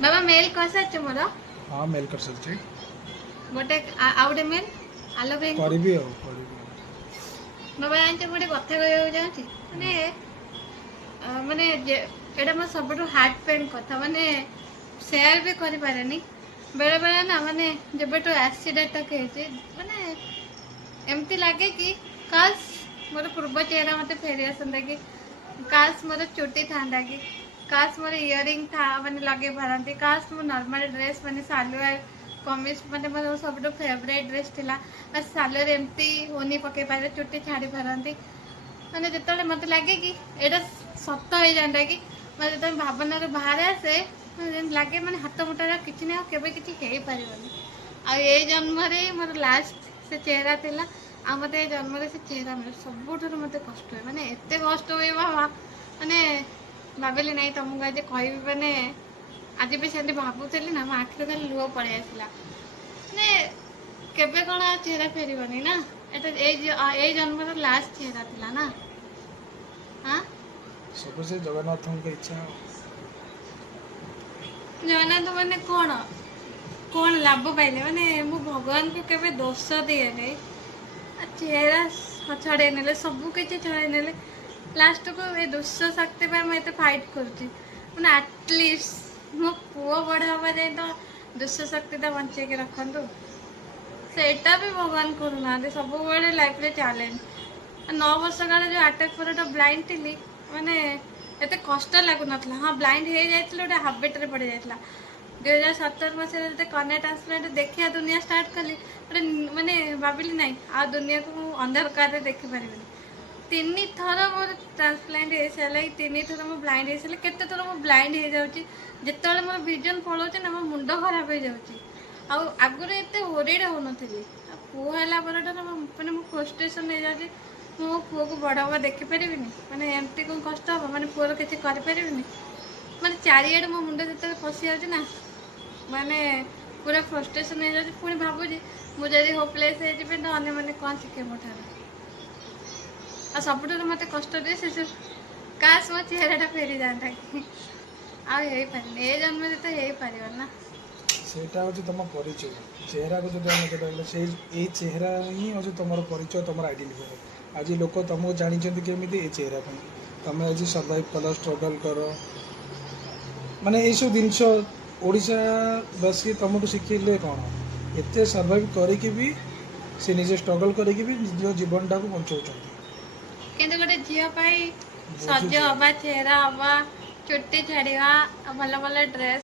बाबा mail कस मोर हाँ mail कर सकते गोटे आउटे मेल आलो बैंक करी बाबा जानते गोटे कथा कहूँ माने माने एटा मो सब हार्ट पेन कथा माने सेयार भी करि पारेनी बेले बेले ना माने जब एक्सीडेंट माने एमती लगे कि काश मोर पूर्व चेहरा मत फेरी आसंता कि काश मोर चुटी था कि काश मोर इयरिंग था माने लगे पारती काश मो नॉर्मल ड्रेस माने सालुआर कमीज माने मोर सब फेवरेट ड्रेस थिला बस सालुआर एमती ओनी पके पारे चुटी छाड़ी पारती माने जिते मत लगे कि एटा सत हो जाता कि मतलब जो भावना बाहर आसे लगे मैंने हाथ मुठार किसी ना केवे किसी पार आ जन्म मोर लास्ट से चेहरा थिला आ मत जन्म से चेहरा मिले सबुठ मत कष्ट हुए माने एत कष्ट हुए बाबा माने भाविली नहीं तुमको आज कह माने आज भी से भावुली ना मो आखिर खाली लुह पड़े आसला माने केवे कौन चेहरा फेरबनी ना ये जन्म लास्ट चेहरा थिला ना हाँ सब से जगन्नाथ की इच्छा जगन्नाथ मैंने कौन कौन लाभ पाइले माने मु भगवान को केवे दोष दिए नहीं चेहरा छड़े ने सबू किसी छड़े ने लास्ट को ये दुष्ट शक्ति पर मैं फाइट करुँची मैंने आटलिस्ट मो पुओ बड़ हवा जाए तो दुष्ट शक्ति बचे के रखु सेटा भी भगवान करूना सब लाइफ रे चैलेंज 9 वर्ष काल जो अटैक पर ब्लाइंड थी माने एत कष्ट लगुन हाँ ब्लाइंड हो जाए गोटे हाबिट्रे पड़ जाता 2017 मसीह कन्या ट्रांसप्लांट देखिया दुनिया स्टार्ट कली माने भाविली ना आ दुनिया को अंधकार देखिपारे 3 थर मोर ट्रांसप्लांट हो सारा 3 थर मो ब्लाइंड हो सारा केते थर मो ब्लाइंड हो जाऊँगी जिते मोर विजन पलाऊँ ना मो मुंड खराब हो जाऊँगी आगुरी एत ओरीड हो नी पुओ है मैंने मो फ्रस्ट्रेशन हो जाऊँगी मो पुओ को बड़ हवा देखिपारि माने एमती कौन कष्ट हम माने पुअर किसी करें माने चारिआड मो मुंड जो पशि जाऊँगी ना माने पूरा फ्रस्ट्रेशन हो जाए पुणी भावुँ मुझे होपलेस हो तो अन्य मैंने कौन शिखे मो ठार आ सब मत कष्ट दिए से सब काश मो चेहरा फेरी जाता कि आपारे ए जन्म तो हो पार ना सेटा हूँ तुम परिचय चेहरा को जो कहले से चेहरा ही हूँ तुम परिचय तुम आइडेंटिफाई आज लोक तुमको जानते केमी ये चेहरा तुम आज सर्वाइव कल स्ट्रगल कर माने ये सब जिनस ओडिशा बासी तुमको शिखेले कौन एत सर्वाइव करके भी से निजे स्ट्रगल करके भी निज जीवन टाक बचाऊँ किंतु गोटे झील सज हवा चेहरा हवा चुट्टी छाड़ा भल भल ड्रेस